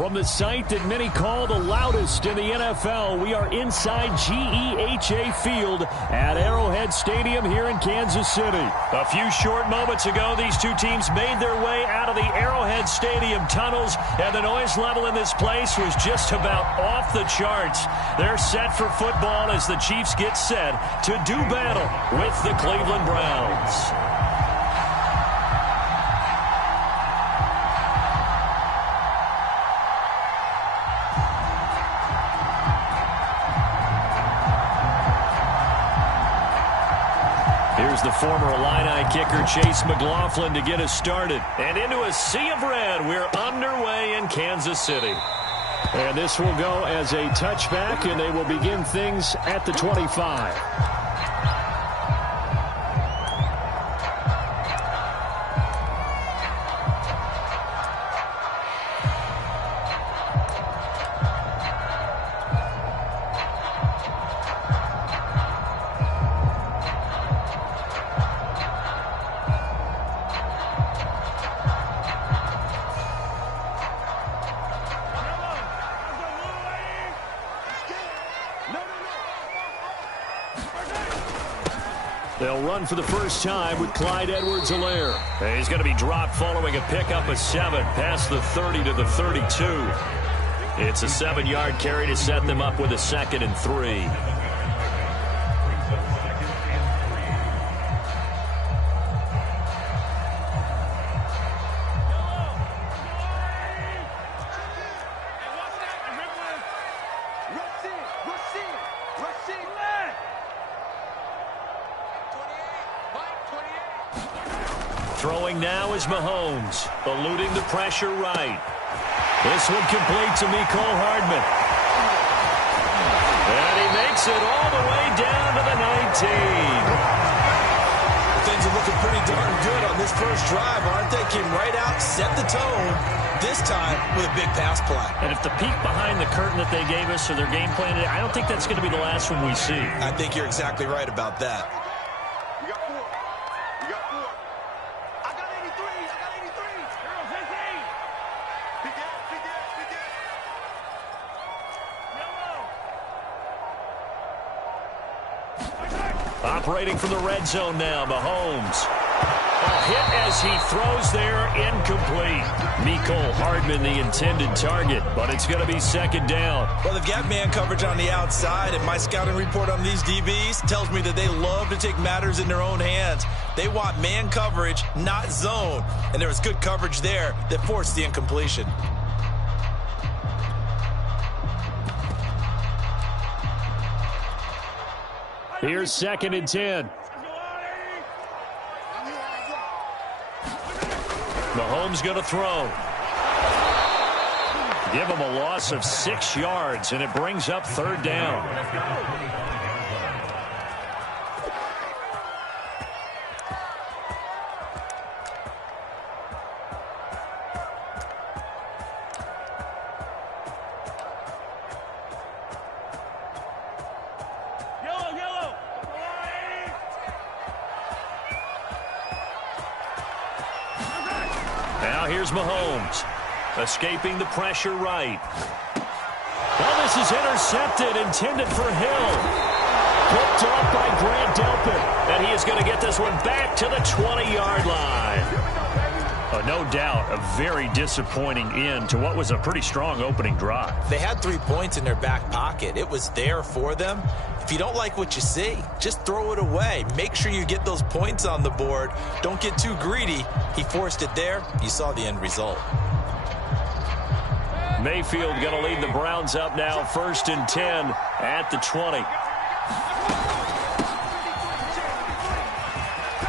From the site that many call the loudest in the NFL, we are inside GEHA Field at Arrowhead Stadium here in Kansas City. A few short moments ago, these two teams made their way out of the Arrowhead Stadium tunnels, and the noise level in this place was just about off the charts. They're set for football as the Chiefs get set to do battle with the Cleveland Browns. Here's the former Illini kicker Chase McLaughlin to get us started. And into a sea of red, we're underway in Kansas City. And this will go as a touchback, and they will begin things at the 25. They'll run for the first time with Clyde Edwards-Helaire. He's going to be dropped following a pickup of 7 past the 30 to the 32. It's a 7-yard carry to set them up with a 2nd and 3. Throwing now is Mahomes, eluding the pressure right. This one complete to Mecole Hardman. And he makes it all the way down to the 19. Things are looking pretty darn good on this first drive, aren't they? Came right out, set the tone, this time with a big pass play. And if the peek behind the curtain that they gave us or their game plan, I don't think that's going to be the last one we see. I think you're exactly right about that. Operating from the red zone now, Mahomes. A hit as he throws there, incomplete. Mecole Hardman, the intended target, but it's going to be 2nd down. Well, they've got man coverage on the outside, and my scouting report on these DBs tells me that they love to take matters in their own hands. They want man coverage, not zone, and there was good coverage there that forced the incompletion. Here's 2nd and 10. Mahomes going to throw. Give him a loss of 6 yards, and it brings up 3rd down. Now here's Mahomes, escaping the pressure right. Well, this is intercepted, intended for Hill. Picked off by Grant Delpit, and he is going to get this one back to the 20-yard line. No doubt, a very disappointing end to what was a pretty strong opening drive. They had 3 points in their back pocket. It was there for them. If you don't like what you see, just throw it away. Make sure you get those points on the board. Don't get too greedy. He forced it there. You saw the end result. Mayfield going to lead the Browns up now, 1st and 10 at the 20.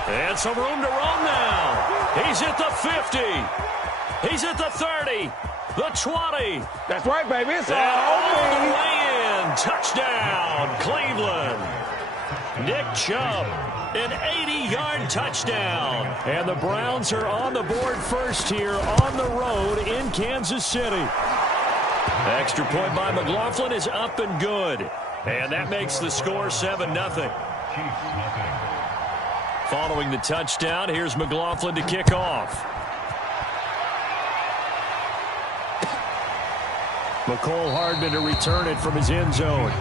And some room to run now. He's at the 50. He's at the 30. The 20. That's right, baby. It's all the way in. Touchdown, Cleveland. Nick Chubb, an 80-yard touchdown. And the Browns are on the board first here on the road in Kansas City. Extra point by McLaughlin is up and good. And that makes the score 7-0. Following the touchdown, here's McLaughlin to kick off. McCole Hardman to return it from his end zone.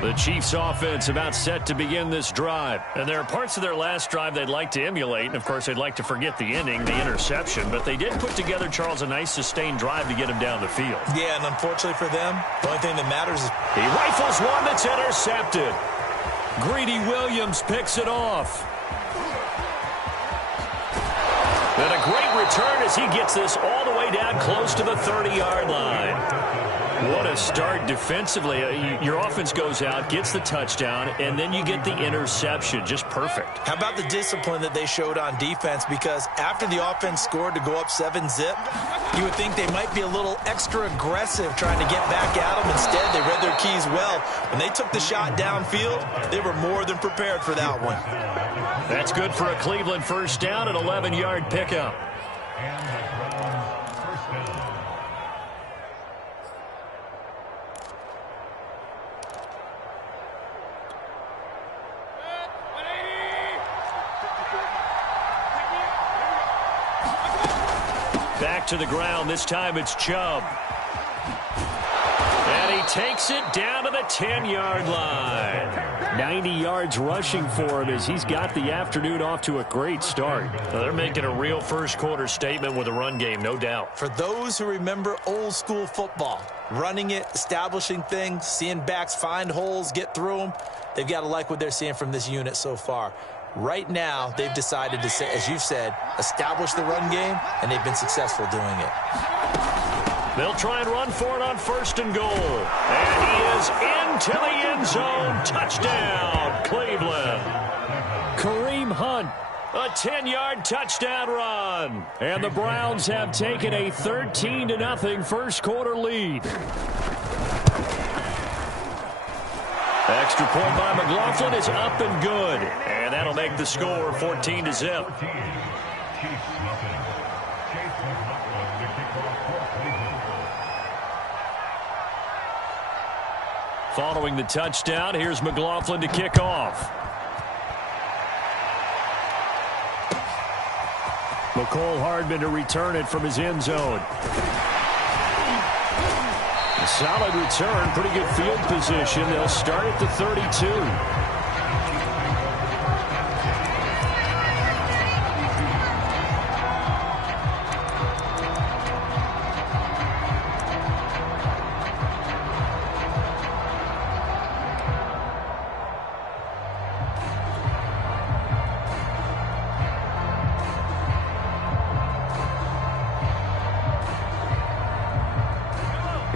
The Chiefs offense about set to begin this drive. And there are parts of their last drive they'd like to emulate. And, of course, they'd like to forget the ending, the interception. But they did put together, Charles, a nice sustained drive to get him down the field. Yeah, and unfortunately for them, the only thing that matters is he rifles one that's intercepted. Greedy Williams picks it off. And a great return as he gets this all the way down close to the 30-yard line. What a start defensively. Your offense goes out, gets the touchdown, and then you get the interception. Just perfect. How about the discipline that they showed on defense? Because after the offense scored to go up 7-zip, you would think they might be a little extra aggressive trying to get back at them. Instead, they read their keys well. When they took the shot downfield, they were more than prepared for that one. That's good for a Cleveland first down, an 11-yard pickup. Back to the ground. This time it's Chubb. And he takes it down to the 10-yard line. 90 yards rushing for him as he's got the afternoon off to a great start. So they're making a real first-quarter statement with a run game, no doubt. For those who remember old-school football, running it, establishing things, seeing backs find holes, get through them, they've got to like what they're seeing from this unit so far. Right now, they've decided to, say, as you've said, establish the run game, and they've been successful doing it. They'll try and run for it on 1st and goal. And he is into the end zone. Touchdown, Cleveland. Kareem Hunt, a 10-yard touchdown run. And the Browns have taken a 13-0 first-quarter lead. Extra point by McLaughlin is up and good. And that'll make the score 14-0. Following the touchdown, here's McLaughlin to kick off. McCole Hardman to return it from his end zone. A solid return, pretty good field position. They'll start at the 32.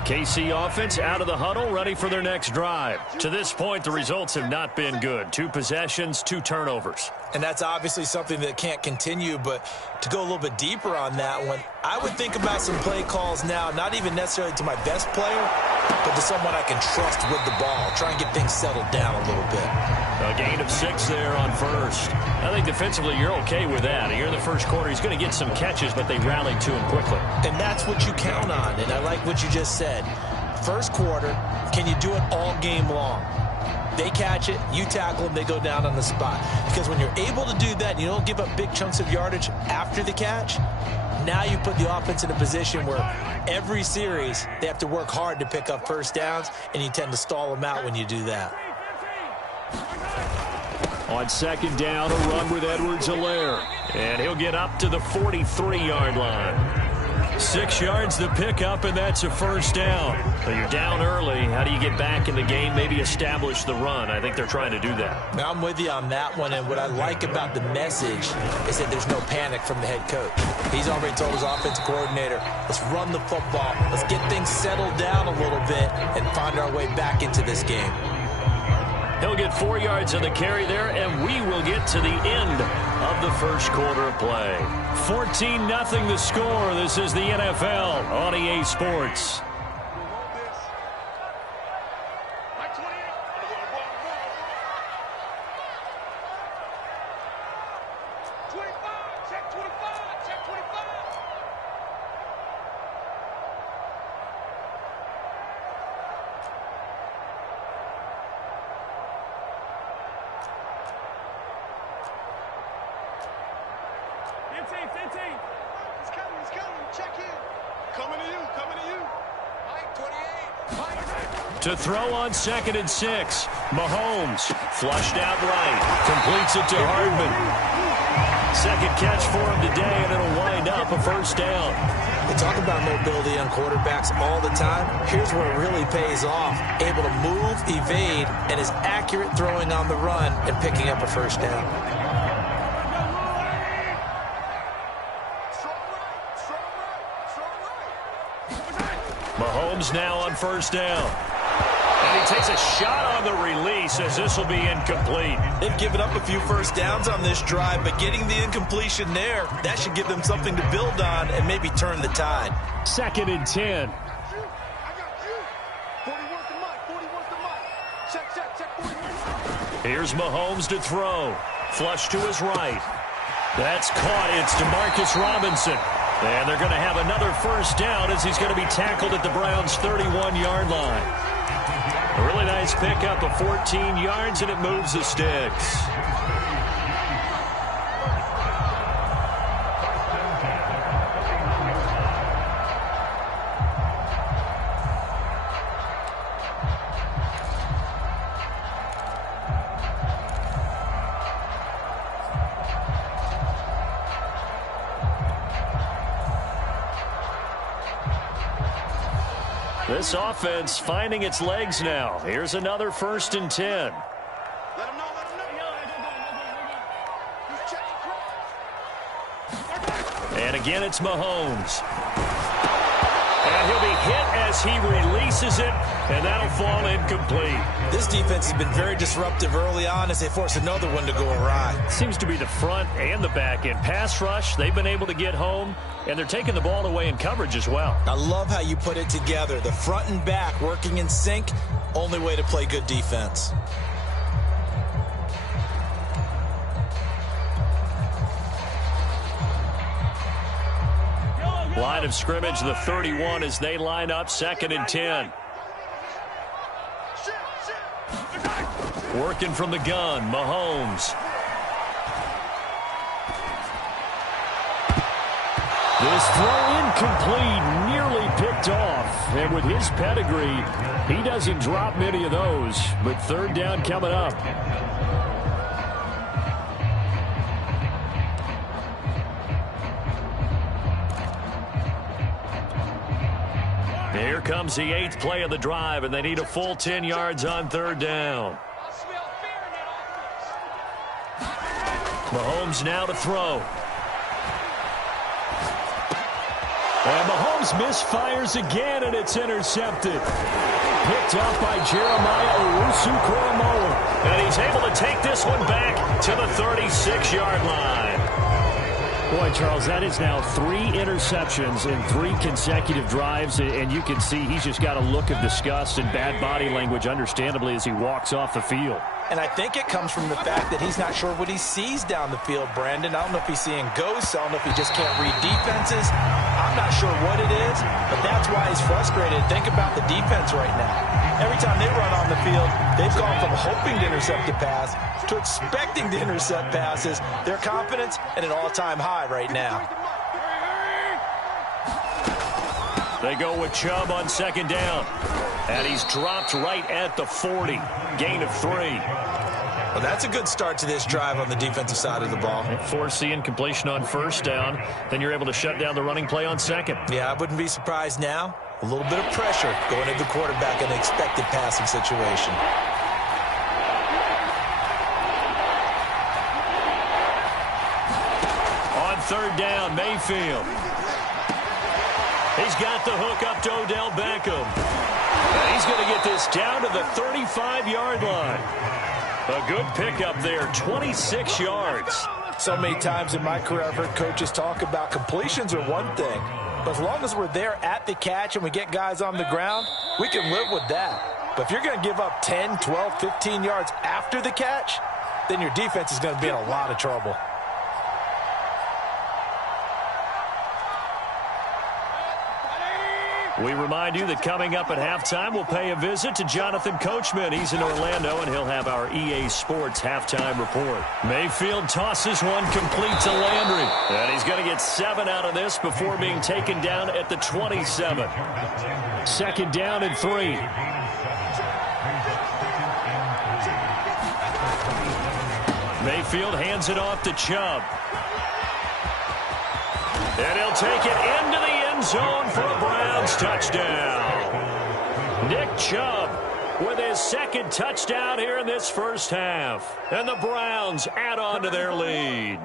KC offense out of the huddle, ready for their next drive. To this point, the results have not been good. 2 possessions, 2 turnovers. And that's obviously something that can't continue, but to go a little bit deeper on that one, I would think about some play calls now, not even necessarily to my best player, but to someone I can trust with the ball. Try and get things settled down a little bit. A gain of 6 there on first. I think defensively you're okay with that. Here in the first quarter, he's going to get some catches, but they rallied to him quickly. And that's what you count on, and I like what you just said. First quarter, can you do it all game long? They catch it, you tackle them, they go down on the spot. Because when you're able to do that, and you don't give up big chunks of yardage after the catch, now you put the offense in a position where every series they have to work hard to pick up first downs, and you tend to stall them out when you do that. On 2nd down, a run with Edwards-Helaire. And he'll get up to the 43-yard line. 6 yards to pick up, and that's a first down. So you're down early. How do you get back in the game, maybe establish the run? I think they're trying to do that. Now, I'm with you on that one, and what I like about the message is that there's no panic from the head coach. He's already told his offensive coordinator, let's run the football, let's get things settled down a little bit and find our way back into this game. He'll get 4 yards on the carry there, and we will get to the end of the first quarter of play. 14-0 the score. This is the NFL on EA Sports. To throw on 2nd and 6. Mahomes flushed out right. Completes it to Hardman. Second catch for him today, and it'll wind up a first down. They talk about mobility on quarterbacks all the time. Here's where it really pays off. Able to move, evade, and is accurate throwing on the run and picking up a first down. Mahomes now on first down. And he takes a shot on the release as this will be incomplete. They've given up a few first downs on this drive, but getting the incompletion there, that should give them something to build on and maybe turn the tide. 2nd and 10. Here's Mahomes to throw. Flush to his right. That's caught. It's DeMarcus Robinson. And they're going to have another first down as he's going to be tackled at the Browns' 31-yard line. A really nice pickup of 14 yards, and it moves the sticks. This offense finding its legs now. Here's another 1st and 10. And again, it's Mahomes. And he'll be hit as he releases it, and that'll fall incomplete. This defense has been very disruptive early on as they force another one to go awry. Seems to be the front and the back end. Pass rush, they've been able to get home, and they're taking the ball away in coverage as well. I love how you put it together. The front and back working in sync, only way to play good defense. Line of scrimmage, the 31 as they line up 2nd and 10. Working from the gun, Mahomes. This throw incomplete, nearly picked off. And with his pedigree, he doesn't drop many of those. But 3rd down coming up. Here comes the 8th play of the drive, and they need a full 10 yards on 3rd down. Mahomes now to throw. And Mahomes misfires again, and it's intercepted. Picked up by Jeremiah Owusu-Koramoah. And he's able to take this one back to the 36-yard line. Boy, Charles, that is now 3 interceptions in 3 consecutive drives, and you can see he's just got a look of disgust and bad body language, understandably, as he walks off the field. And I think it comes from the fact that he's not sure what he sees down the field, Brandon. I don't know if he's seeing ghosts. I don't know if he just can't read defenses. I'm not sure what it is, but that's why he's frustrated. Think about the defense right now. Every time they run on the field, they've gone from hoping to intercept a pass to expecting to intercept passes. Their confidence at an all-time high right now. They go with Chubb on 2nd down. And he's dropped right at the 40. Gain of 3. Well, that's a good start to this drive on the defensive side of the ball. Force the incompletion on 1st down. Then you're able to shut down the running play on 2nd. Yeah, I wouldn't be surprised now. A little bit of pressure going into the quarterback in an expected passing situation. On 3rd down, Mayfield. He's got the hook up to Odell Beckham. And he's going to get this down to the 35-yard line. A good pickup there, 26 yards. So many times in my career, I've heard coaches talk about completions are one thing. But as long as we're there at the catch and we get guys on the ground, we can live with that. But if you're going to give up 10, 12, 15 yards after the catch, then your defense is going to be in a lot of trouble. We remind you that coming up at halftime, we'll pay a visit to Jonathan Coachman. He's in Orlando, and he'll have our EA Sports halftime report. Mayfield tosses one complete to Landry. And he's going to get 7 out of this before being taken down at the 27. Second down and 3. Mayfield hands it off to Chubb. And he'll take it into the end zone for a Browns touchdown. Nick Chubb with his second touchdown here in this first half. And the Browns add on to their lead.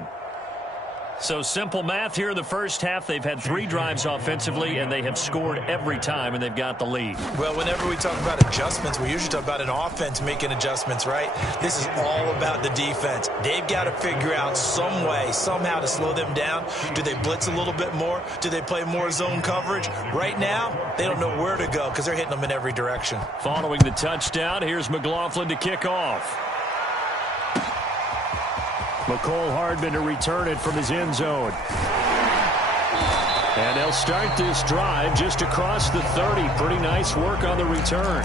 So simple math here in the first half. They've had 3 drives offensively, and they have scored every time, and they've got the lead. Well, whenever we talk about adjustments, we usually talk about an offense making adjustments, right? This is all about the defense. They've got to figure out some way, somehow to slow them down. Do they blitz a little bit more? Do they play more zone coverage? Right now, they don't know where to go because they're hitting them in every direction. Following the touchdown, here's McLaughlin to kick off. McCole Hardman to return it from his end zone. And they'll start this drive just across the 30. Pretty nice work on the return.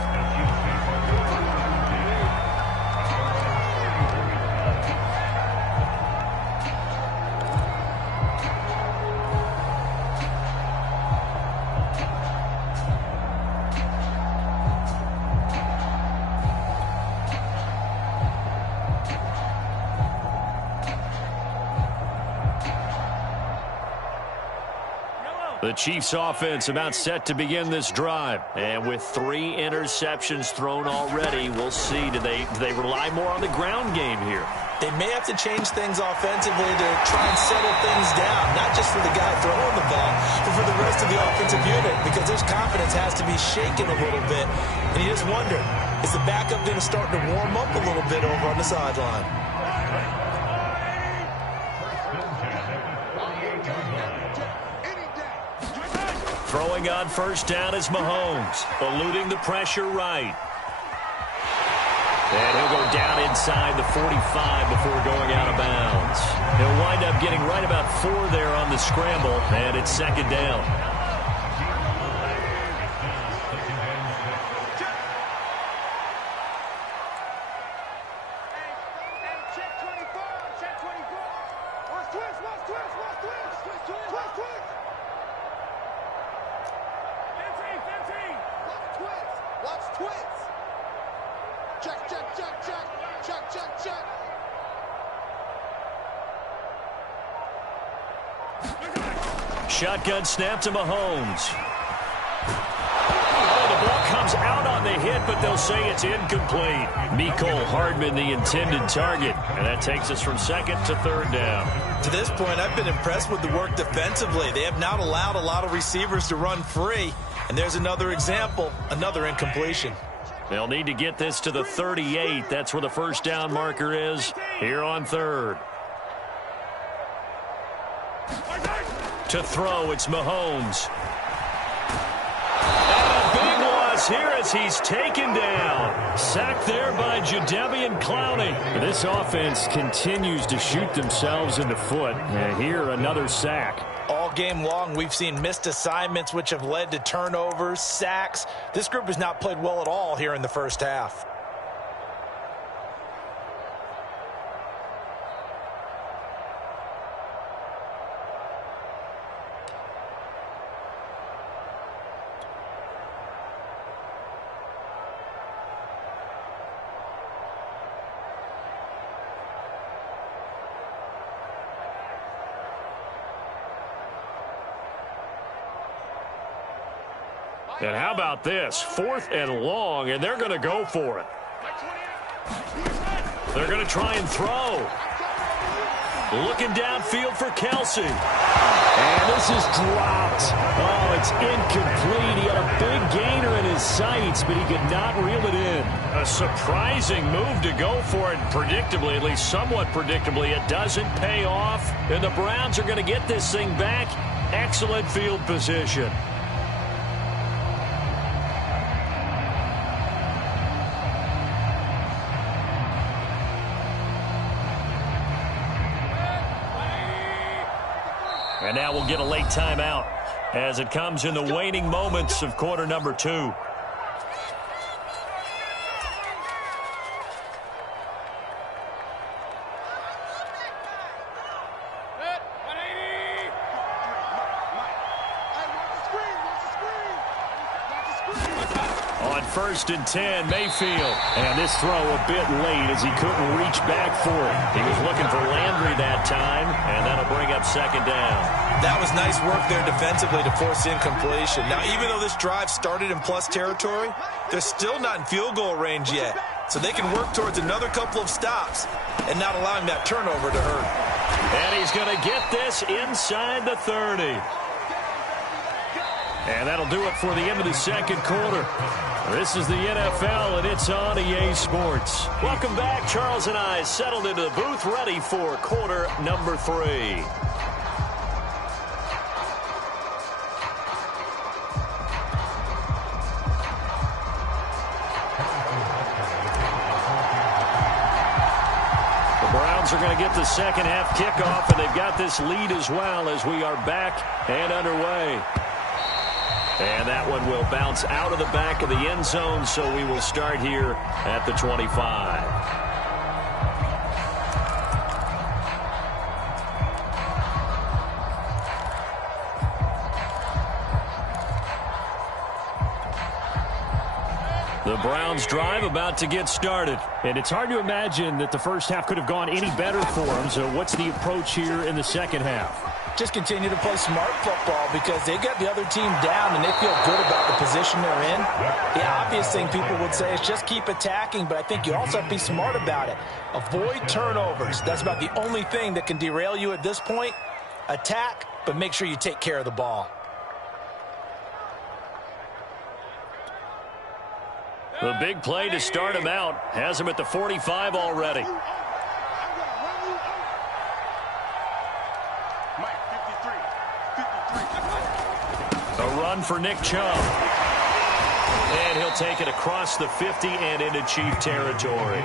The Chiefs offense about set to begin this drive. And with 3 interceptions thrown already, we'll see. Do they rely more on the ground game here? They may have to change things offensively to try and settle things down, not just for the guy throwing the ball, but for the rest of the offensive unit, because his confidence has to be shaken a little bit. And you just wonder, is the backup going to start to warm up a little bit over on the sideline? Throwing on first down is Mahomes, eluding the pressure right. And he'll go down inside the 45 before going out of bounds. He'll wind up getting right about 4 there on the scramble, and it's second down. Shotgun snap to Mahomes. Oh, the ball comes out on the hit, but they'll say it's incomplete. Mecole Hardman, the intended target. And that takes us from second to third down. To this point, I've been impressed with the work defensively. They have not allowed a lot of receivers to run free. And there's another example, another incompletion. They'll need to get this to the 38. That's where the first down marker is here on third. To throw, it's Mahomes. And a big loss here as he's taken down. Sacked there by Jadeveon Clowney. This offense continues to shoot themselves in the foot. And here, another sack. All game long, we've seen missed assignments, which have led to turnovers, sacks. This group has not played well at all here in the first half. And how about this? 4th and long, and they're going to go for it. They're going to try and throw. Looking downfield for Kelsey. And this is dropped. Oh, it's incomplete. He had a big gainer in his sights, but he could not reel it in. A surprising move to go for it, predictably, at least somewhat predictably. It doesn't pay off, and the Browns are going to get this thing back. Excellent field position. And now we'll get a late timeout. as it comes in the waning moments of quarter number 2. On 1st and 10, Mayfield. And this throw a bit late as he couldn't reach back for it. He was looking for Landry that time, and that'll bring up 2nd down. That was nice work there defensively to force incompletion. Now, even though this drive started in plus territory, they're still not in field goal range yet. So they can work towards another couple of stops and not allowing that turnover to hurt. And he's going to get this inside the 30. And that'll do it for the end of the 2nd quarter. This is the NFL, and it's on EA Sports. Welcome back. Charles and I settled into the booth, ready for quarter number 3. The Browns are going to get the second half kickoff, and they've got this lead as well as we are back and underway. And that one will bounce out of the back of the end zone, so we will start here at the 25. The Browns drive about to get started. And it's hard to imagine that the first half could have gone any better for them. So what's the approach here in the second half? Just continue to play smart football because they got the other team down and they feel good about the position they're in. The obvious thing people would say is just keep attacking, but I think you also have to be smart about it. Avoid turnovers. That's about the only thing that can derail you at this point. Attack, but make sure you take care of the ball. The big play to start him out has him at the 45 already. A run for Nick Chubb. And he'll take it across the 50 and into Chief territory.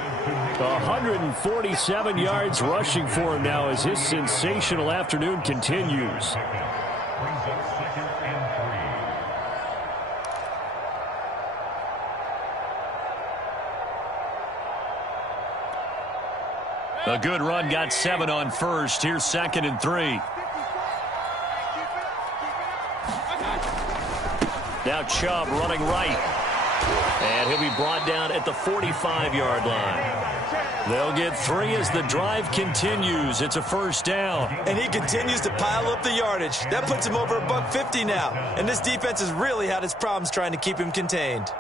147 yards rushing for him now as his sensational afternoon continues. A good run, got 7 on first. Here's 2nd and 3. Now Chubb running right. And he'll be brought down at the 45-yard line. They'll get 3 as the drive continues. It's a 1st down. And he continues to pile up the yardage. That puts him over $150 now. And this defense has really had its problems trying to keep him contained.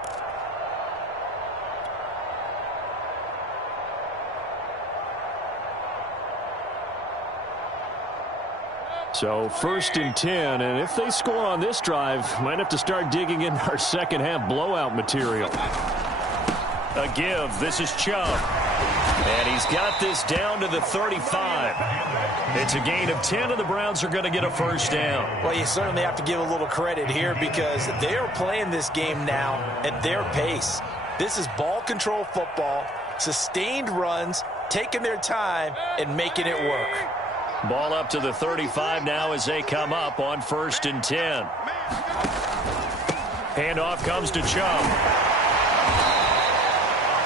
So 1st and 10, and if they score on this drive, might have to start digging in our second half blowout material. A give. This is Chubb. And he's got this down to the 35. It's a gain of 10, and the Browns are going to get a 1st down. Well, you certainly have to give a little credit here because they are playing this game now at their pace. This is ball control football, sustained runs, taking their time, and making it work. Ball up to the 35 now as they come up on 1st and 10. Handoff comes to Chubb.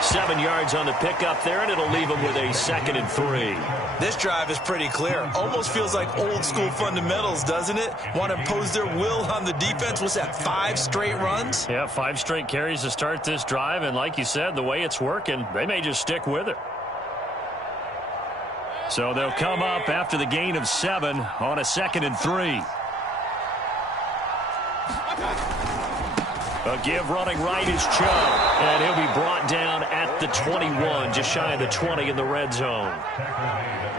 7 yards on the pickup there, and it'll leave him with a 2nd and 3. This drive is pretty clear. Almost feels like old school fundamentals, doesn't it? Want to impose their will on the defense. What's that, 5 straight runs? Yeah, 5 straight carries to start this drive, and like you said, the way it's working, they may just stick with it. So they'll come up after the gain of 7 on a 2nd and 3. A give running right is Chubb, and he'll be brought down at the 21, just shy of the 20 in the red zone.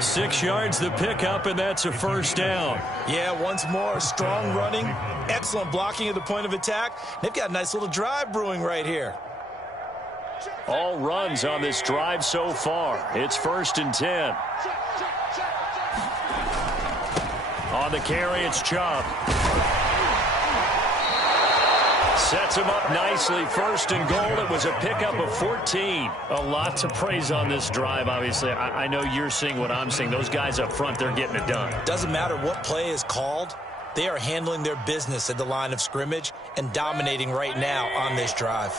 6 yards the pickup, and that's a 1st down. Yeah, once more, strong running, excellent blocking at the point of attack. They've got a nice little drive brewing right here. All runs on this drive so far. It's 1st and 10. On the carry, it's Chubb. Sets him up nicely. 1st and goal. It was a pickup of 14. A lot to praise on this drive, obviously. I know you're seeing what I'm seeing. Those guys up front, they're getting it done. Doesn't matter what play is called. They are handling their business at the line of scrimmage and dominating right now on this drive.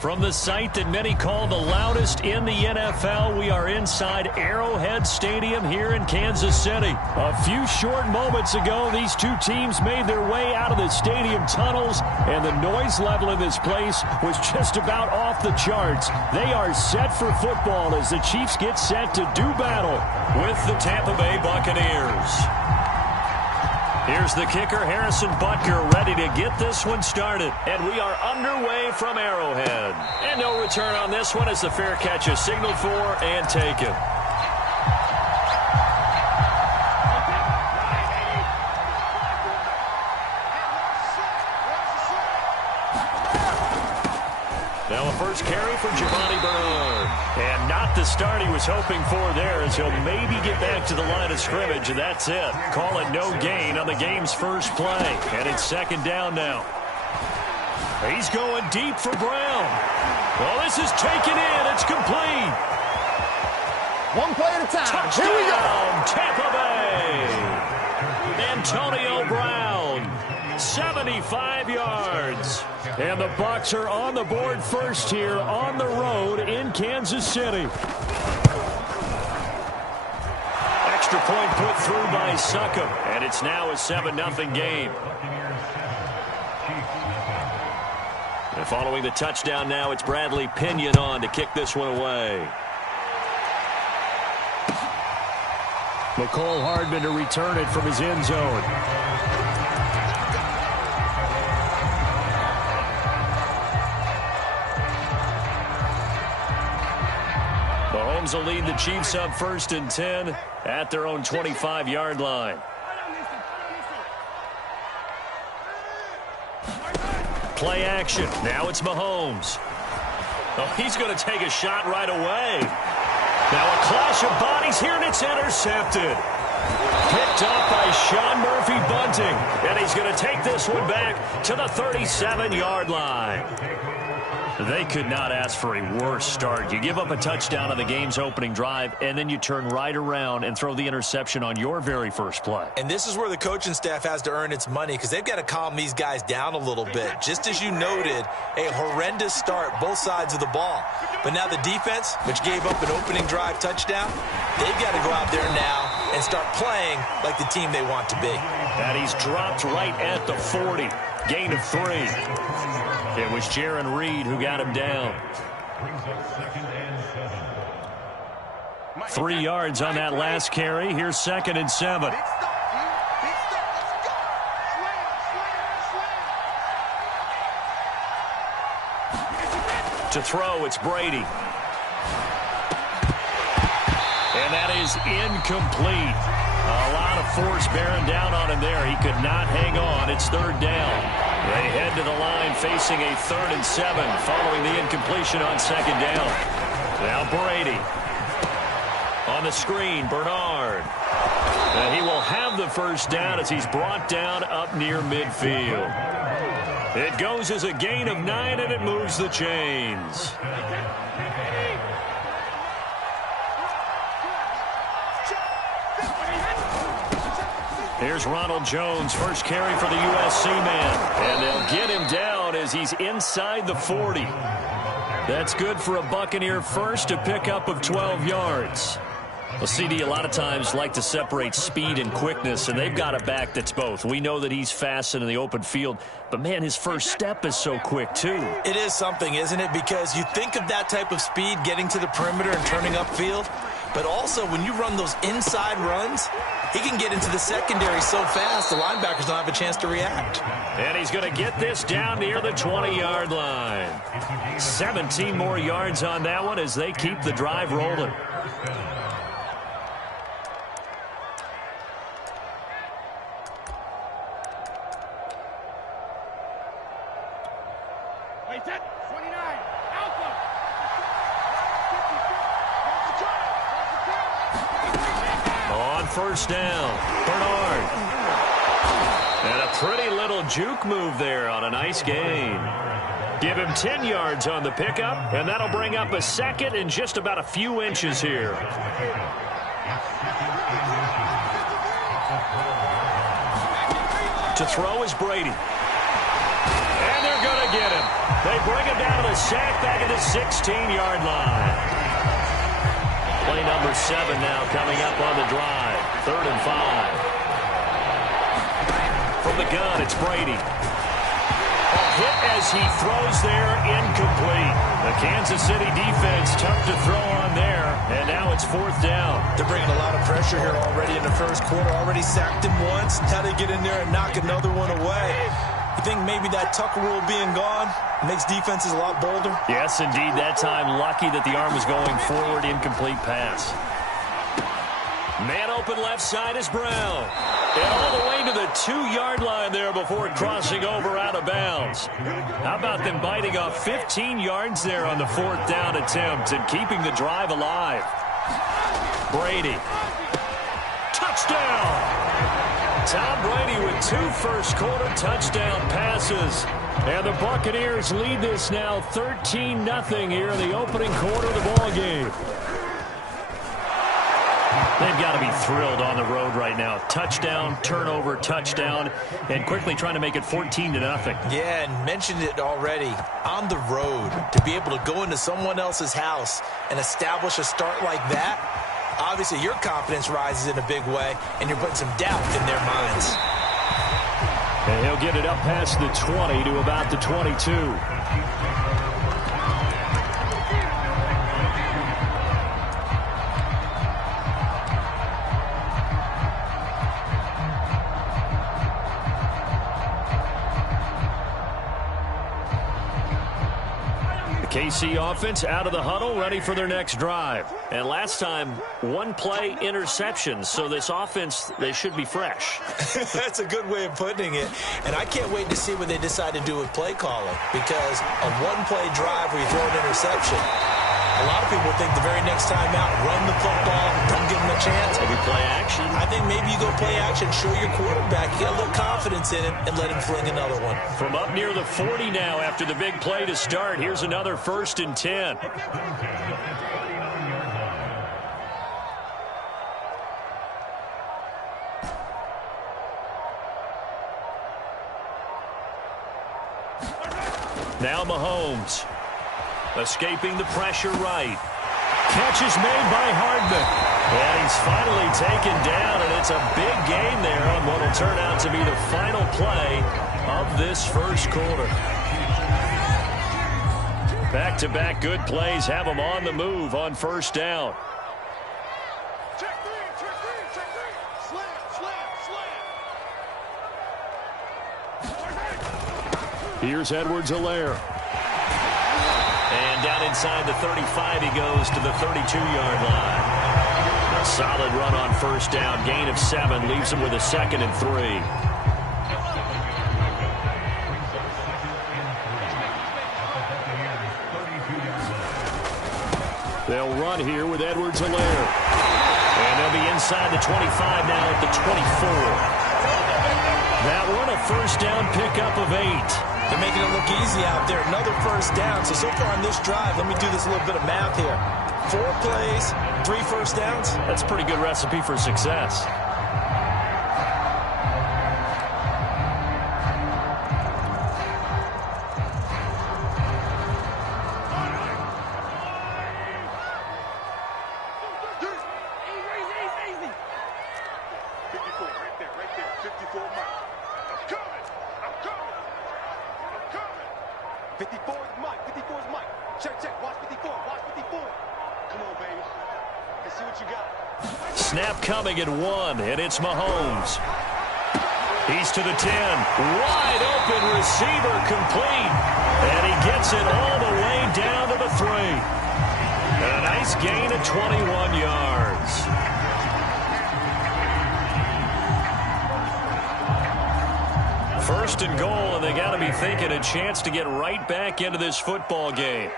From the site that many call the loudest in the NFL, we are inside Arrowhead Stadium here in Kansas City. A few short moments ago, these two teams made their way out of the stadium tunnels, and the noise level in this place was just about off the charts. They are set for football as the Chiefs get set to do battle with the Tampa Bay Buccaneers. Here's the kicker, Harrison Butker, ready to get this one started. And we are underway from Arrowhead. And no return on this one as the fair catch is signaled for and taken. Now a first carry for Giovanni Bernard. And not the start he was hoping for there, as he'll maybe get back to the line of scrimmage, and that's it. Call it no gain on the game's first play. And it's second down now. He's going deep for Brown. Well, this is taken in. It's complete. One play at a time. Touchdown, here we go. Tampa Bay. Antonio Brown, 75 yards. And the Bucs are on the board first here on the road in Kansas City. Extra point put through by Succop, and it's now a 7-0 game. And following the touchdown now, it's Bradley Pinion on to kick this one away. McCole Hardman to return it from his end zone. Mahomes will lead the Chiefs up 1st and 10 at their own 25-yard line. Play action. Now it's Mahomes. Oh, he's going to take a shot right away. Now a clash of bodies here, and it's intercepted. Picked up by Sean Murphy-Bunting, and he's going to take this one back to the 37-yard line. They could not ask for a worse start. You give up a touchdown on the game's opening drive, and then you turn right around and throw the interception on your very first play. And this is where the coaching staff has to earn its money, because they've got to calm these guys down a little bit. Just as you noted, a horrendous start, both sides of the ball. But now the defense, which gave up an opening drive touchdown, they've got to go out there now and start playing like the team they want to be. And he's dropped right at the 40. Gain of 3. It was Jaron Reed who got him down. 3 yards on that last carry. Here's 2nd and 7. To throw, it's Brady. And that is incomplete. A lot of force bearing down on him there. He could not hang on. It's 3rd down. They head to the line facing a 3rd and 7 following the incompletion on 2nd down. Now Brady. On the screen, Bernard. And he will have the first down as he's brought down up near midfield. It goes as a gain of 9, and it moves the chains. Here's Ronald Jones, first carry for the USC man. And they'll get him down as he's inside the 40. That's good for a Buccaneer first, a pickup of 12 yards. Well, CD, a lot of times like to separate speed and quickness, and they've got a back that's both. We know that he's fast and in the open field, but, man, his first step is so quick, too. It is something, isn't it? Because you think of that type of speed getting to the perimeter and turning upfield, but also when you run those inside runs, he can get into the secondary so fast the linebackers don't have a chance to react. And he's going to get this down near the 20-yard line. 17 more yards on that one as they keep the drive rolling. First down, Bernard. And a pretty little juke move there on a nice gain. Give him 10 yards on the pickup, and that'll bring up a second and just about a few inches here. To throw is Brady. And they're going to get him. They bring him down to the sack back at the 16-yard line. Play number 7 now coming up on the drive. 3rd and 5. From the gun, it's Brady. A hit as he throws there, incomplete. The Kansas City defense tough to throw on there, and now it's 4th down. They're bringing a lot of pressure here already in the first quarter. Already sacked him once. Now they get in there and knock another one away. You think maybe that Tucker rule being gone makes defenses a lot bolder? Yes, indeed. That time, lucky that the arm was going forward, incomplete pass. Man open left side is Brown. And all the way to the 2-yard line there before crossing over out of bounds. How about them biting off 15 yards there on the 4th down attempt and keeping the drive alive? Brady. Touchdown! Tom Brady with 2 first-quarter touchdown passes. And the Buccaneers lead this now 13-0 here in the opening quarter of the ballgame. They've got to be thrilled on the road right now. Touchdown, turnover, touchdown, and quickly trying to make it 14-0. Yeah, and mentioned it already. On the road, to be able to go into someone else's house and establish a start like that, obviously your confidence rises in a big way, and you're putting some doubt in their minds. And he'll get it up past the 20 to about the 22. KC offense out of the huddle, ready for their next drive. And last time, 1-play interception. So this offense, they should be fresh. That's a good way of putting it. And I can't wait to see what they decide to do with play calling. Because a 1-play drive where you throw an interception, a lot of people think the very next time out, run the football, don't give them a chance. Maybe play action. I think maybe you go play action, show your quarterback, you get a little confidence in him, and let him fling another one. From up near the 40 now after the big play to start, here's another 1st and 10. Now Mahomes. Escaping the pressure right. Catch is made by Hardman. And he's finally taken down, and it's a big gain there on what will turn out to be the final play of this first quarter. Back-to-back good plays have him on the move on 1st down. Check three. Slam. Here's Edwards-Helaire. And down inside the 35, he goes to the 32-yard line. A solid run on 1st down. Gain of 7 leaves him with a 2nd and 3. They'll run here with Edwards-Helaire. And they'll be inside the 25 now at the 24. That one a first down pickup of 8. They're making it look easy out there. Another first down. So far on this drive, let me do this little bit of math here. 4 plays, 3 first downs. That's a pretty good recipe for success. Snap coming at 1, and it's Mahomes. He's to the 10. Wide open receiver complete. And he gets it all the way down to the 3. A nice gain of 21 yards. First and goal, and they got to be thinking a chance to get right back into this football game.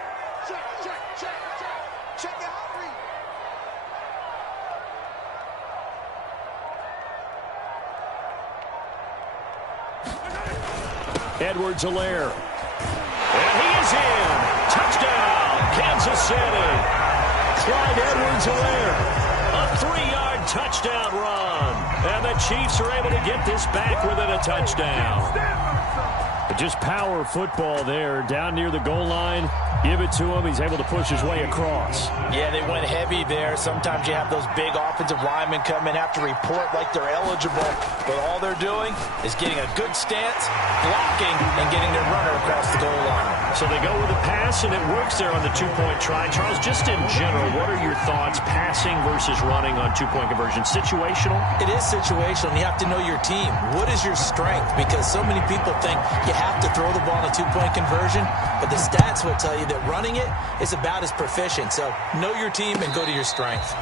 Edwards-Helaire. And he is in. Touchdown, Kansas City. Clyde Edwards-Helaire. A 3-yard touchdown run. And the Chiefs are able to get this back within a touchdown. Just power football there. Down near the goal line. Give it to him. He's able to push his way across. Yeah, they went heavy there. Sometimes you have those big offensive linemen come in, have to report like they're eligible. But all they're doing is getting a good stance, blocking, and getting their runner across the goal line. So they go with a pass, and it works there on the 2-point try. Charles, just in general, what are your thoughts passing versus running on 2-point conversion? Situational? It is situational. You have to know your team. What is your strength? Because so many people think you have to throw the ball on a 2-point conversion, but the stats will tell you that running it is about as proficient. So know your team and go to your strength.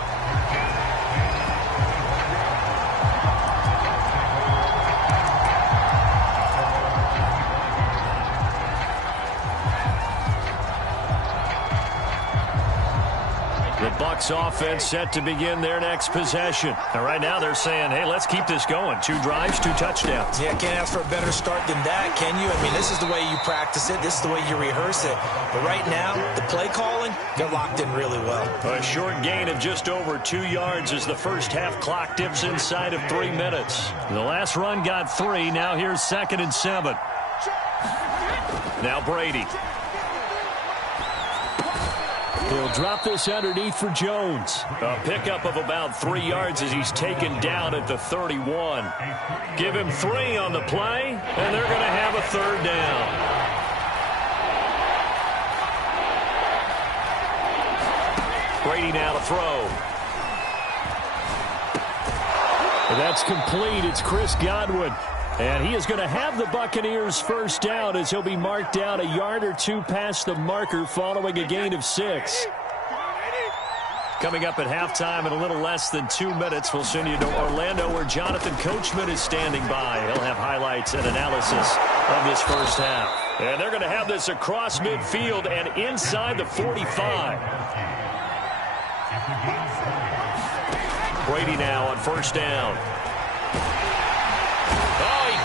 The Bucs offense set to begin their next possession. And right now they're saying, hey, let's keep this going. 2 drives, 2 touchdowns. Yeah, can't ask for a better start than that, can you? I mean, this is the way you practice it. This is the way you rehearse it. But right now, the play calling, they're locked in really well. A short gain of just over 2 yards as the first half clock dips inside of 3 minutes. The last run got 3. Now here's 2nd and 7. Now Brady. He'll drop this underneath for Jones. A pickup of about 3 yards as he's taken down at the 31. Give him 3 on the play, and they're going to have a 3rd down. Brady now to throw. That's complete. It's Chris Godwin. And he is going to have the Buccaneers first down as he'll be marked down a yard or 2 past the marker following a gain of 6. Coming up at halftime in a little less than 2 minutes, we'll send you to Orlando where Jonathan Coachman is standing by. He'll have highlights and analysis of this first half. And they're going to have this across midfield and inside the 45. Brady now on first down.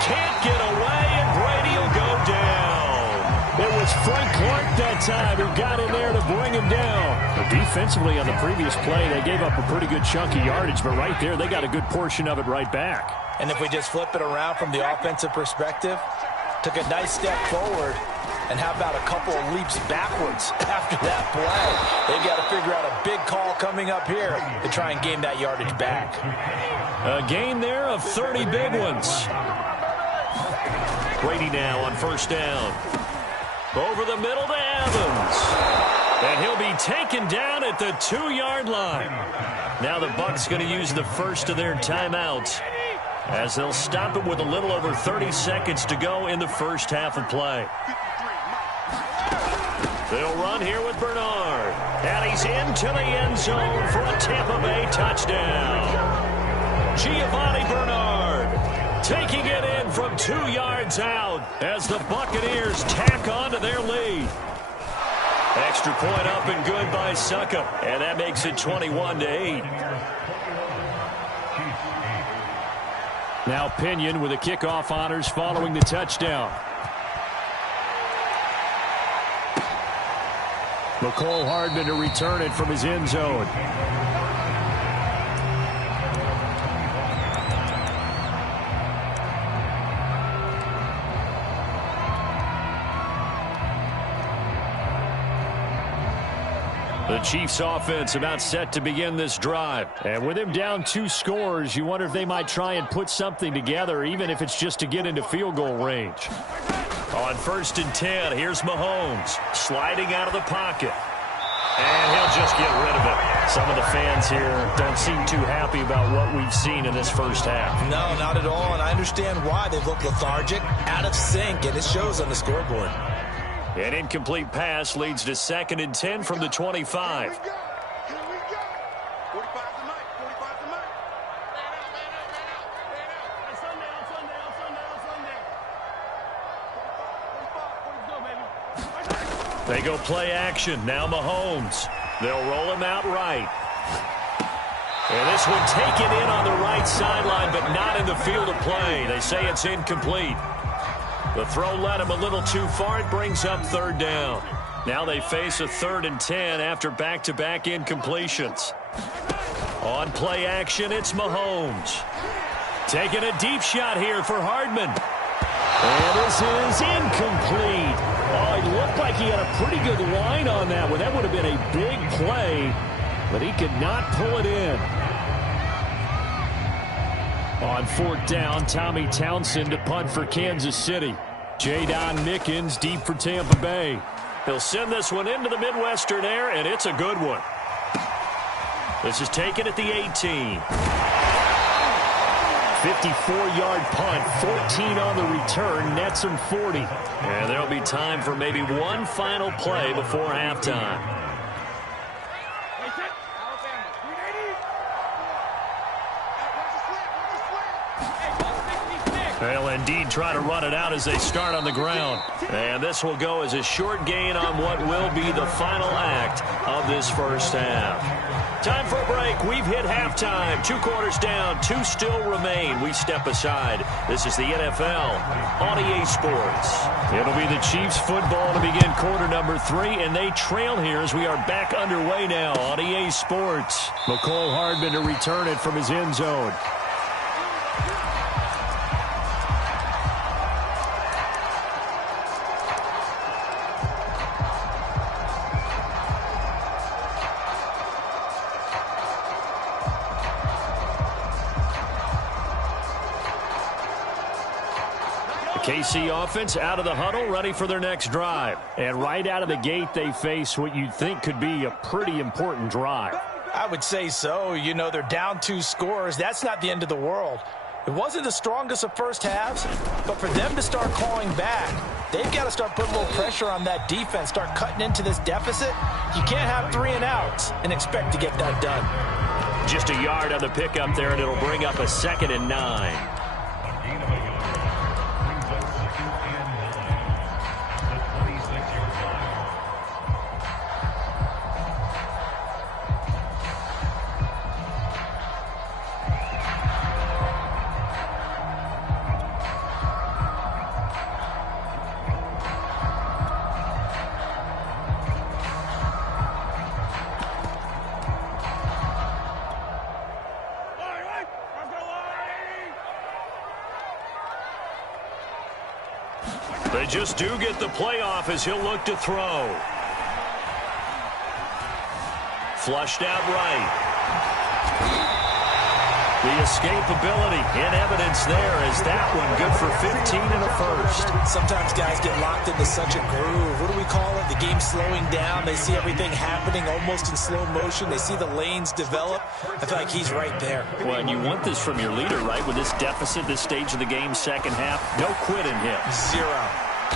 Can't get away, and Brady will go down. It was Frank Clark that time who got in there to bring him down. But defensively on the previous play, they gave up a pretty good chunk of yardage, but right there, they got a good portion of it right back. And if we just flip it around from the offensive perspective, took a nice step forward, and how about a couple of leaps backwards after that play? They've got to figure out a big call coming up here to try and gain that yardage back. A gain there of 30 big ones. Brady now on first down. Over the middle to Evans. And he'll be taken down at the 2-yard line. Now the Bucs going to use the first of their timeouts as they'll stop it with a little over 30 seconds to go in the first half of play. They'll run here with Bernard. And he's into the end zone for a Tampa Bay touchdown. Giovanni Bernard taking it in from 2 yards out as the Buccaneers tack on to their lead. Extra point up and good by Suckup. And that makes it 21-8. Now Pinion with the kickoff honors following the touchdown. McCole Hardman to return it from his end zone. The Chiefs offense about set to begin this drive. And with him down 2 scores, you wonder if they might try and put something together, even if it's just to get into field goal range. On 1st and 10, here's Mahomes sliding out of the pocket. And he'll just get rid of it. Some of the fans here don't seem too happy about what we've seen in this first half. No, not at all, and I understand why. They've looked lethargic, out of sync, and it shows on the scoreboard. An incomplete pass leads to 2nd and 10 from the 25. Here we go. 45 to Mike. 45 to Mike. On Sunday. 45, baby. They go play action. Now Mahomes. They'll roll him out right. And this one taken in on the right sideline, but not in the field of play. They say it's incomplete. The throw led him a little too far. It brings up 3rd down. Now they face a 3rd and 10 after back-to-back incompletions. On play action, it's Mahomes. Taking a deep shot here for Hardman. And this is incomplete. Oh, it looked like he had a pretty good line on that one. That would have been a big play, but he could not pull it in. On 4th down, Tommy Townsend to punt for Kansas City. Jadon Mickens deep for Tampa Bay. He'll send this one into the Midwestern air, and it's a good one. This is taken at the 18. 54-yard punt, 14 on the return, nets him 40. And there'll be time for maybe one final play before halftime. They'll indeed try to run it out as they start on the ground. And this will go as a short gain on what will be the final act of this first half. Time for a break. We've hit halftime. 2 quarters down. 2 still remain. We step aside. This is the NFL on EA Sports. It'll be the Chiefs football to begin quarter number 3, and they trail here as we are back underway now on EA Sports. McCole Hardman to return it from his end zone. KC offense out of the huddle, ready for their next drive. And right out of the gate, they face what you'd think could be a pretty important drive. I would say so. You know, they're down 2 scores. That's not the end of the world. It wasn't the strongest of first halves, but for them to start clawing back, they've got to start putting a little pressure on that defense, start cutting into this deficit. You can't have 3 and outs and expect to get that done. Just a yard on the pickup there, and it'll bring up a 2nd and 9. They just do get the playoff as he'll look to throw. Flushed out right. The escapability in evidence there as that one good for 15 and a first. Sometimes guys get locked into such a groove. What do we call it? The game slowing down. They see everything happening almost in slow motion. They see the lanes develop. I feel like he's right there. Well, and you want this from your leader, right? With this deficit, this stage of the game, second half, no quit in him. 0.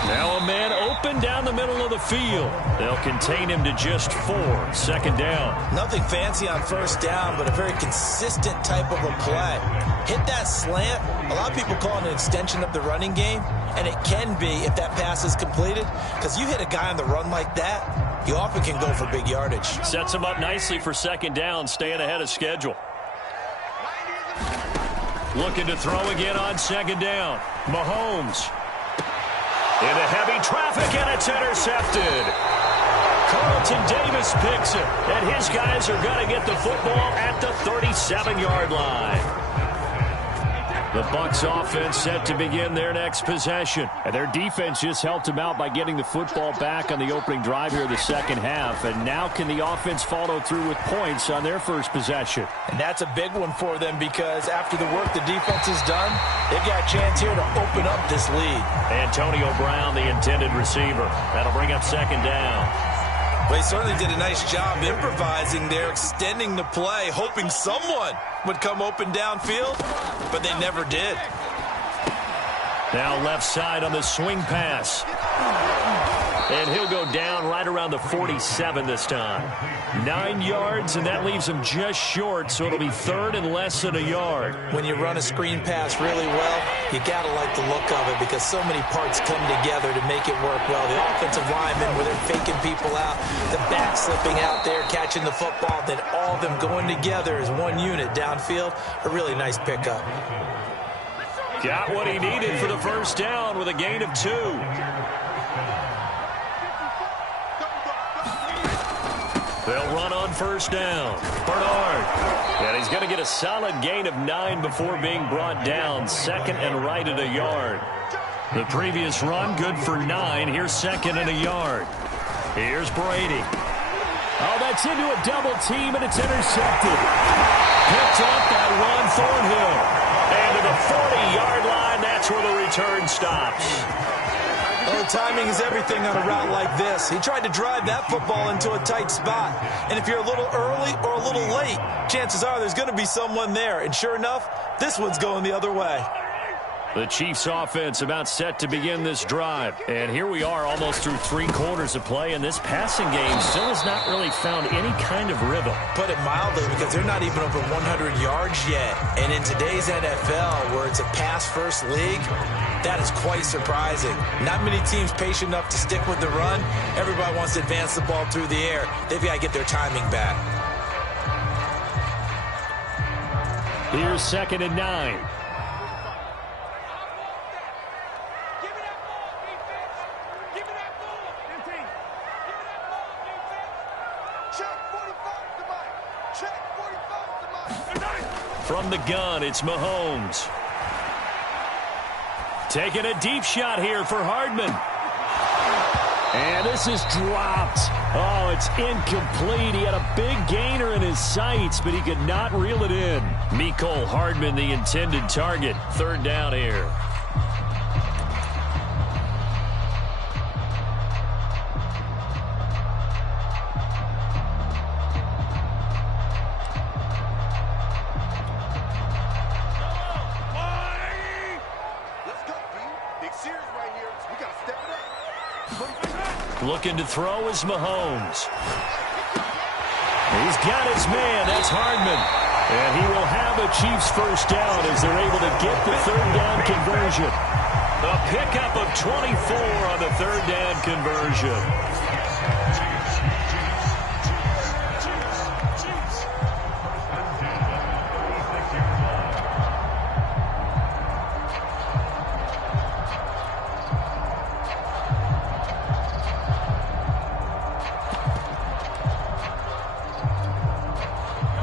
Now a man open down the middle of the field. They'll contain him to just 4. 2nd down. Nothing fancy on 1st down, but a very consistent type of a play. Hit that slant. A lot of people call it an extension of the running game, and it can be if that pass is completed, because you hit a guy on the run like that, you often can go for big yardage. Sets him up nicely for second down, staying ahead of schedule. Looking to throw again on second down. Mahomes. Into heavy traffic, and it's intercepted. Carlton Davis picks it, and his guys are going to get the football at the 37-yard line. The Bucs offense set to begin their next possession. And their defense just helped them out by getting the football back on the opening drive here in the second half. And now can the offense follow through with points on their first possession? And that's a big one for them because after the work the defense has done, they've got a chance here to open up this lead. Antonio Brown, the intended receiver. That'll bring up second down. Well, he certainly did a nice job improvising there, extending the play, hoping someone would come open downfield, but they never did. Now left side on the swing pass. And he'll go down right around the 47 this time. 9 yards, and that leaves him just short, so it'll be third and less than a yard. When you run a screen pass really well, you got to like the look of it because so many parts come together to make it work well. The offensive linemen, where they're faking people out, the back slipping out there, catching the football, then all of them going together as one unit downfield. A really nice pickup. Got what he needed for the first down with a gain of 2. They'll run on first down. Bernard. And he's going to get a solid gain of 9 before being brought down. Second and right at a yard. The previous run, good for 9. Here's second and a yard. Here's Brady. Oh, that's into a double team, and it's intercepted. Picked up by Ron Thornhill. And to the 40-yard line, that's where the return stops. Well, timing is everything on a route like this. He tried to drive that football into a tight spot. And if you're a little early or a little late, chances are there's going to be someone there. And sure enough, this one's going the other way. The Chiefs offense about set to begin this drive. And here we are almost through 3 quarters of play, and this passing game still has not really found any kind of rhythm. Put it mildly, because they're not even over 100 yards yet. And in today's NFL, where it's a pass-first league, that is quite surprising. Not many teams patient enough to stick with the run. Everybody wants to advance the ball through the air. They've got to get their timing back. Here's second and 9. From the gun, it's Mahomes. Taking a deep shot here for Hardman. And this is dropped. Oh, it's incomplete. He had a big gainer in his sights, but he could not reel it in. Mecole Hardman, the intended target. Third down here. Looking to throw is Mahomes. He's got his man. That's Hardman. And he will have a Chiefs first down as they're able to get the third down conversion. A pickup of 24 on the third down conversion.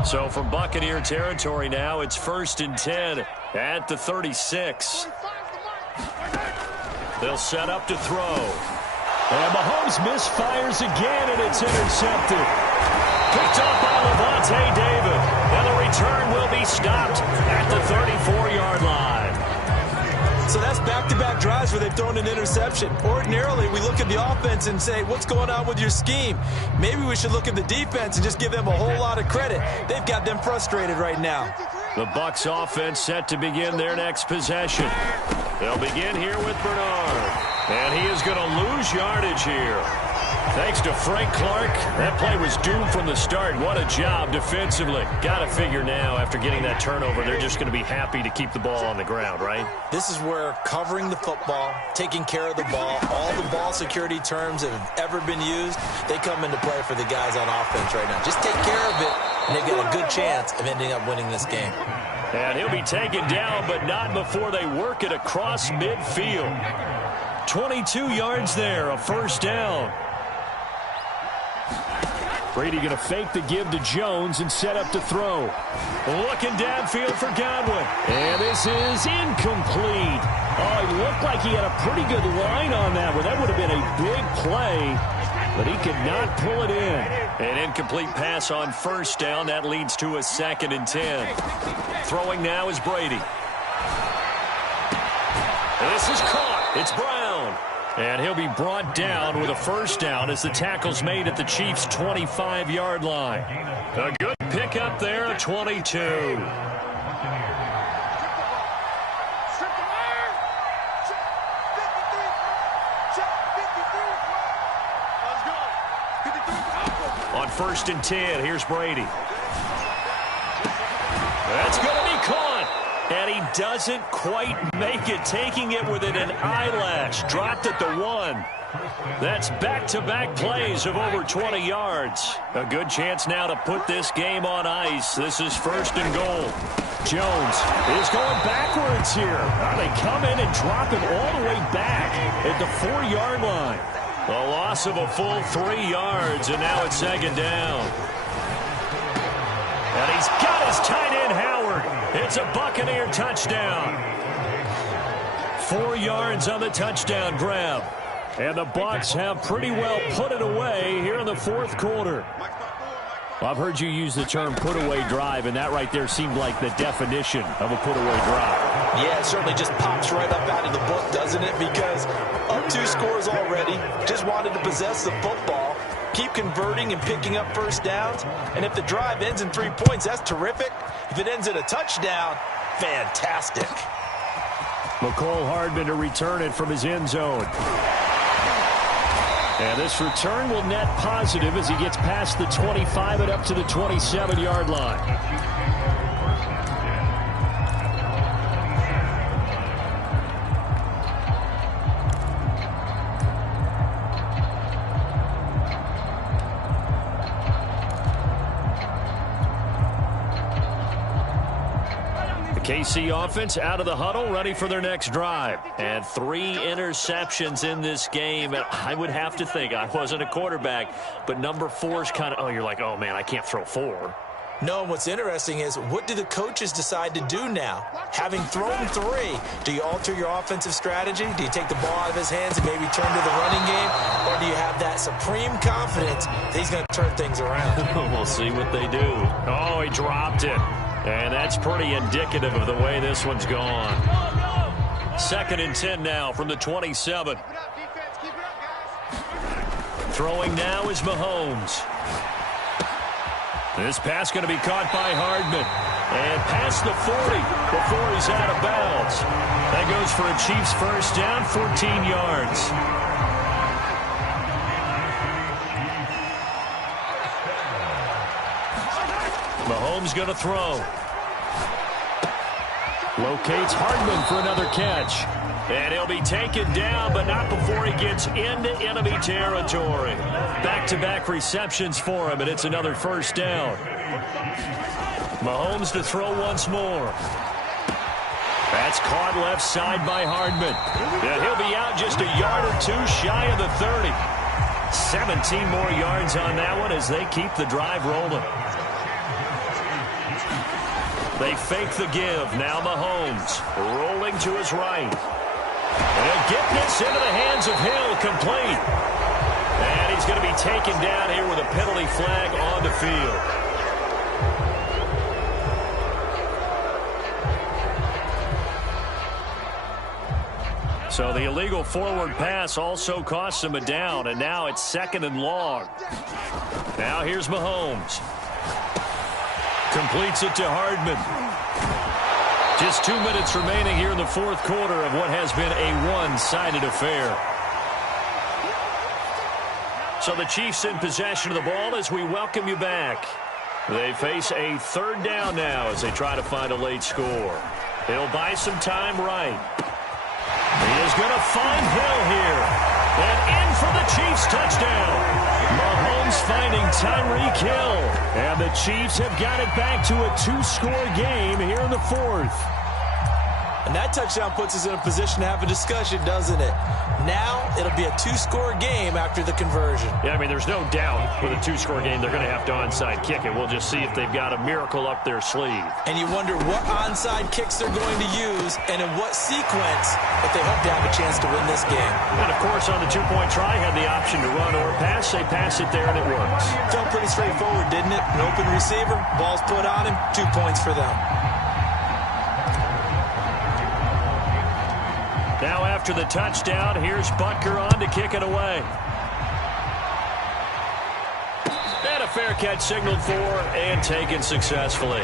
So from Buccaneer territory now, it's first and 10 at the 36. They'll set up to throw. And Mahomes misfires again, and it's intercepted. Picked up by Levante David. And the return will be stopped at the 34-yard line. So that's back-to-back drives where they've thrown an interception. Ordinarily, we look at the offense and say, what's going on with your scheme? Maybe we should look at the defense and just give them a whole lot of credit. They've got them frustrated right now. The Bucs offense set to begin their next possession. They'll begin here with Bernard. And he is going to lose yardage here. Thanks to Frank Clark, that play was doomed from the start. What a job defensively. Got to figure now, after getting that turnover, they're just going to be happy to keep the ball on the ground, right? This is where covering the football, taking care of the ball, all the ball security terms that have ever been used, they come into play for the guys on offense right now. Just take care of it, and they've got a good chance of ending up winning this game. And he'll be taken down, but not before they work it across midfield. 22 yards there, a first down. Brady going to fake the give to Jones and set up to throw. Looking downfield for Godwin. And this is incomplete. Oh, he looked like he had a pretty good line on that one. That would have been a big play, but he could not pull it in. An incomplete pass on first down. That leads to a 2nd and 10. Throwing now is Brady. This is caught. It's Brown. And he'll be brought down with a first down as the tackle's made at the Chiefs' 25-yard line. A good pickup there, 22. On 1st and 10, here's Brady. That's going to be caught. And he doesn't quite make it, taking it within an eyelash. Dropped at the 1. That's back-to-back plays of over 20 yards. A good chance now to put this game on ice. This is 1st and goal. Jones is going backwards here. They come in and drop him all the way back at the 4-yard line. A loss of a full 3 yards, and now it's 2nd down. And he's got his tight end, Howard. It's a Buccaneer touchdown. 4 yards on the touchdown grab. And the Bucs have pretty well put it away here in the 4th quarter. Well, I've heard you use the term put-away drive, and that right there seemed like the definition of a put-away drive. Yeah, it certainly just pops right up out of the book, doesn't it? Because up 2 scores already, just wanted to possess the football, keep converting and picking up first downs. And if the drive ends in 3 points, that's terrific. If it ends in a touchdown, fantastic. McCole Hardman to return it from his end zone. And this return will net positive as he gets past the 25 and up to the 27-yard line. KC offense out of the huddle, ready for their next drive. And 3 interceptions in this game. And I would have to think, I wasn't a quarterback, but number 4 is kind of, oh, you're like, oh, man, I can't throw 4. No, and what's interesting is, what do the coaches decide to do now? Having thrown 3, do you alter your offensive strategy? Do you take the ball out of his hands and maybe turn to the running game? Or do you have that supreme confidence that he's going to turn things around? We'll see what they do. Oh, he dropped it. And that's pretty indicative of the way this one's gone. 2nd and 10 now from the 27. Throwing now is Mahomes. This pass going to be caught by Hardman. And past the 40 before he's out of bounds. That goes for a Chiefs first down, 14 yards. Mahomes going to throw. Locates Hardman for another catch. And he'll be taken down, but not before he gets into enemy territory. Back-to-back receptions for him, and it's another first down. Mahomes to throw once more. That's caught left side by Hardman. And he'll be out just a yard or 2 shy of the 30. 17 more yards on that one as they keep the drive rolling. They fake the give. Now Mahomes rolling to his right. And get this into the hands of Hill, complete. And he's going to be taken down here with a penalty flag on the field. So the illegal forward pass also costs him a down, and now it's 2nd and long. Now here's Mahomes. Completes it to Hardman. Just 2 minutes remaining here in the 4th quarter of what has been a one-sided affair. So the Chiefs in possession of the ball as we welcome you back. They face a third down now as they try to find a late score. They'll buy some time right. He is going to find Hill here. And in for the Chiefs touchdown. Mahomes finding Tyreek Hill. And the Chiefs have got it back to a 2-score game here in the fourth. And that touchdown puts us in a position to have a discussion, doesn't it? Now it'll be a 2-score game after the conversion. Yeah, I mean, there's no doubt with a 2-score game they're going to have to onside kick it. We'll just see if they've got a miracle up their sleeve. And you wonder what onside kicks they're going to use and in what sequence if they hope to have a chance to win this game. And, of course, on the 2-point try, had the option to run or pass. They pass it there, and it works. Felt pretty straightforward, didn't it? An open receiver, ball's put on him, 2 points for them. Now after the touchdown, here's Butker on to kick it away. And a fair catch signaled for and taken successfully.